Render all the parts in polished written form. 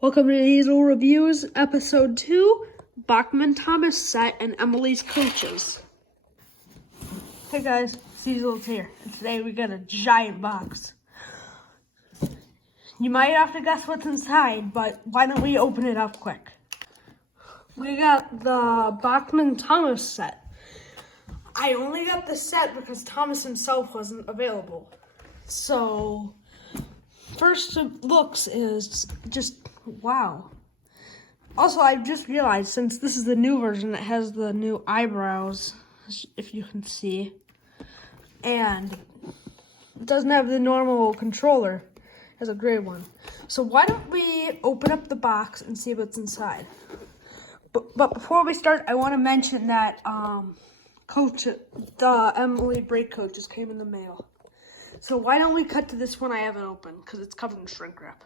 Welcome to Diesel Reviews, Episode 2, Bachmann Thomas set and Emily's coaches. Hey guys, Cecil's here, and today we got a giant box. You might have to guess what's inside, but why don't we open it up quick? We got the Bachmann Thomas set. I only got the set because Thomas himself wasn't available. So, first looks is just wow. Also, I just realized since this is the new version, it has the new eyebrows, if you can see. And it doesn't have the normal controller. It has a gray one. So why don't we open up the box and see what's inside? But before we start, I want to mention that the Emily brake coaches came in the mail. So why don't we cut to this one I haven't opened, because it's covered in shrink wrap.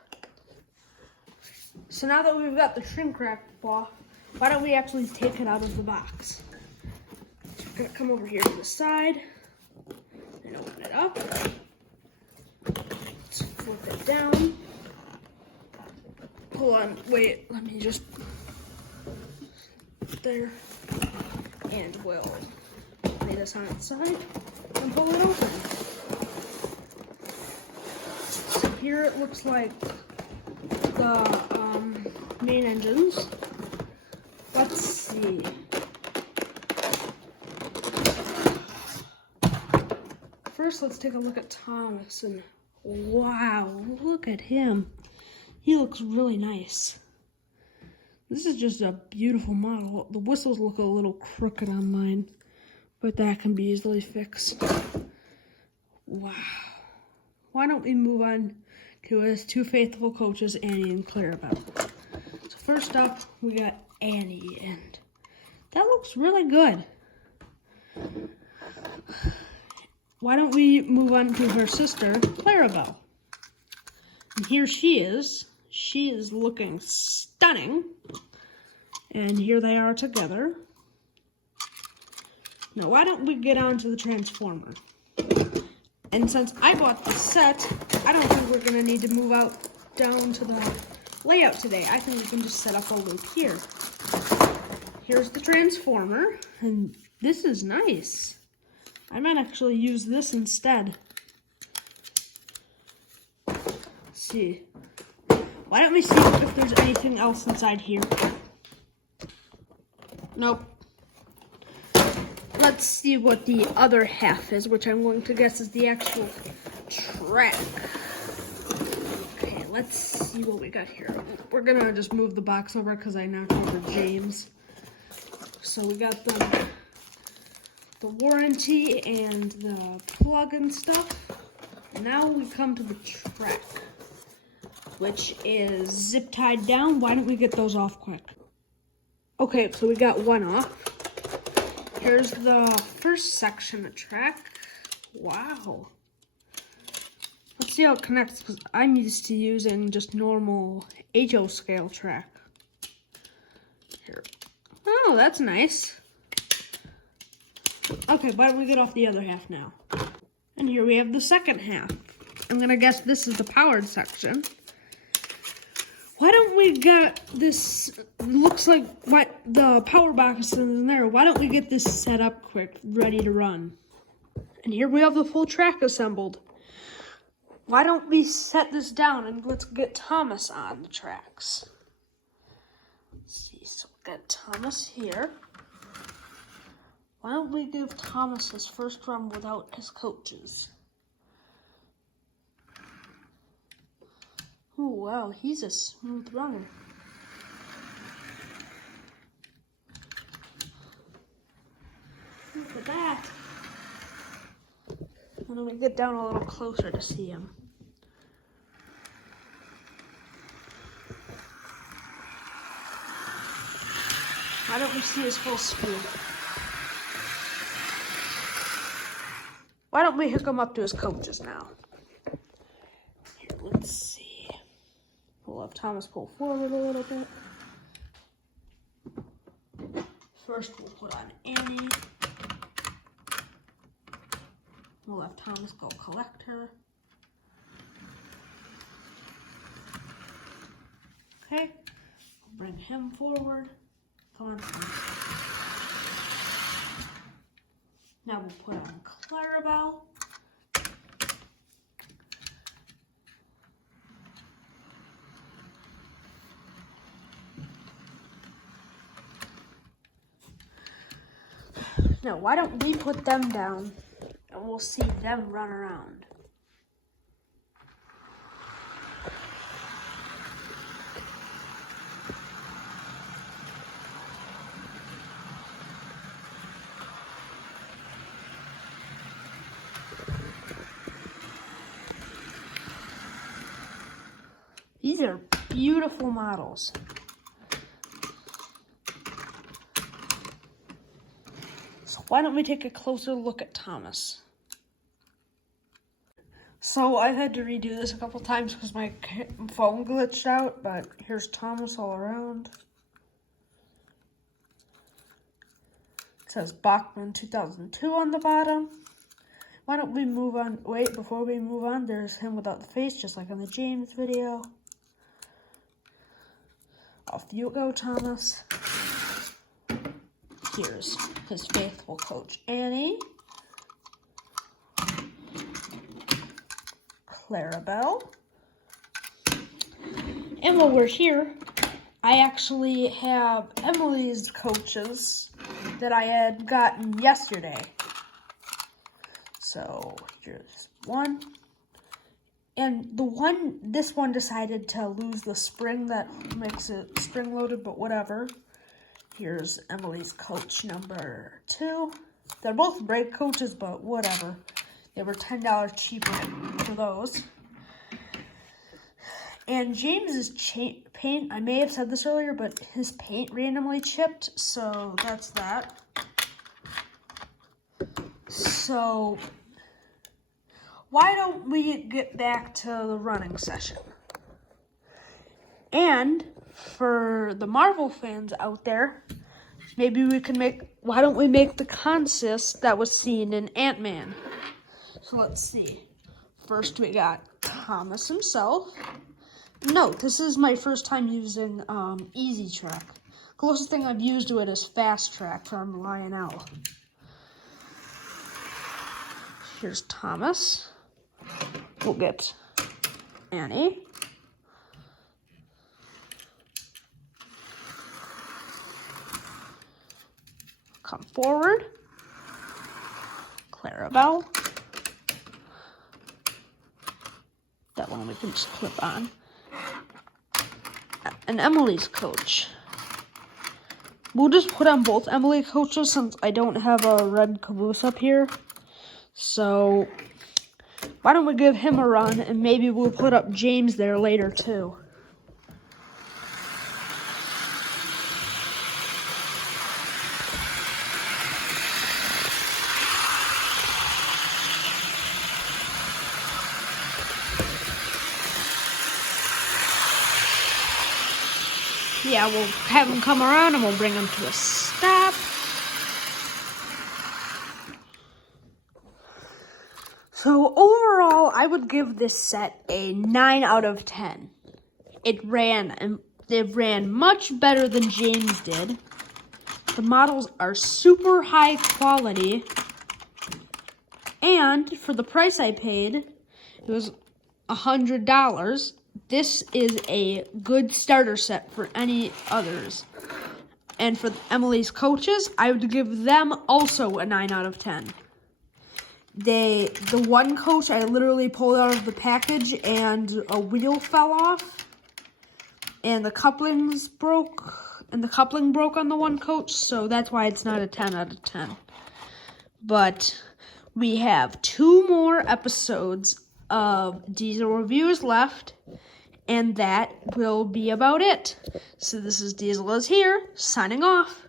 So now that we've got the shrink wrap off, why don't we actually take it out of the box? So we're gonna come over here to the side and open it up. Let's flip it down. Hold on, wait, let me just, there. And we'll lay this on its side and pull it open. So here it looks like the main engines. Let's see. First, let's take a look at Thomas, and wow, look at him. He looks really nice. This is just a beautiful model. The whistles look a little crooked on mine, but that can be easily fixed. Wow. Why don't we move on to his two faithful coaches, Annie and Clarabelle. So first up, we got Annie, and that looks really good. Why don't we move on to her sister, Clarabelle? And here she is. She is looking stunning. And here they are together. Now, why don't we get on to the Transformer? And since I bought the set, I don't think we're going to need to move out down to the layout today. I think we can just set up a loop here. Here's the Transformer, and this is nice. I might actually use this instead. Let's see. Why don't we see if there's anything else inside here? Nope. Let's see what the other half is, which I'm going to guess is the actual track. Okay, let's see what we got here. We're gonna just move the box over because I knocked over James. So we got the warranty and the plug and stuff. Now we come to the track, which is zip tied down. Why don't we get those off quick? Okay, so we got one off. Here's the first section of track. Wow. Let's see how it connects, because I'm used to using just normal HO scale track. Here. Oh, that's nice. Okay, why don't we get off the other half now? And here we have the second half. I'm gonna guess this is the powered section. Why don't we get this, looks like what the power box is in there. Why don't we get this set up quick, ready to run? And here we have the full track assembled. Why don't we set this down and let's get Thomas on the tracks. Let's see, so we got Thomas here. Why don't we give Thomas his first run without his coaches? Oh, wow, he's a smooth runner. Look at that. And then we get down a little closer to see him. Why don't we see his full speed? Why don't we hook him up to his coaches now? Here, let's see. We'll have Thomas pull forward a little bit. First, we'll put on Annie. We'll have Thomas go collect her. Okay, bring him forward. Come on. Now we'll put on Clarabelle. Now, why don't we put them down and we'll see them run around. These are beautiful models. So why don't we take a closer look at Thomas? So I've had to redo this a couple times because my phone glitched out, but here's Thomas all around. It says Bachmann 2002 on the bottom. Why don't we move on? Wait, before we move on, there's him without the face, just like in the James video. Off you go, Thomas. Here's his faithful coach, Annie. Clarabelle. And while we're here, I actually have Emily's coaches that I had gotten yesterday. So here's one. And this one decided to lose the spring that makes it spring loaded, but whatever. Here's Emily's coach number 2. They're both great coaches, but whatever. They were $10 cheaper for those. And James's paint, I may have said this earlier, but his paint randomly chipped, so that's that. So why don't we get back to the running session? And for the Marvel fans out there, maybe we can why don't we make the consist that was seen in Ant-Man? So let's see. First we got Thomas himself. Note, this is my first time using Easy Track. Closest thing I've used to it is Fast Track from Lionel. Here's Thomas. We'll get Annie. Come forward. Clarabelle. That one we can just clip on. And Emily's coach. We'll just put on both Emily coaches since I don't have a red caboose up here. So why don't we give him a run and maybe we'll put up James there later too. Yeah, we'll have him come around and we'll bring him to a stop. So overall, I would give this set a 9 out of 10. It ran much better than James did. The models are super high quality. And for the price I paid, it was $100. This is a good starter set for any others. And for Emily's coaches, I would give them also a 9 out of 10. The one coach I literally pulled out of the package and a wheel fell off. And the couplings broke. And the coupling broke on the one coach, so that's why it's not a 10 out of 10. But we have 2 more episodes of Diesel Reviews left. And that will be about it. So this is Diesel is here, signing off.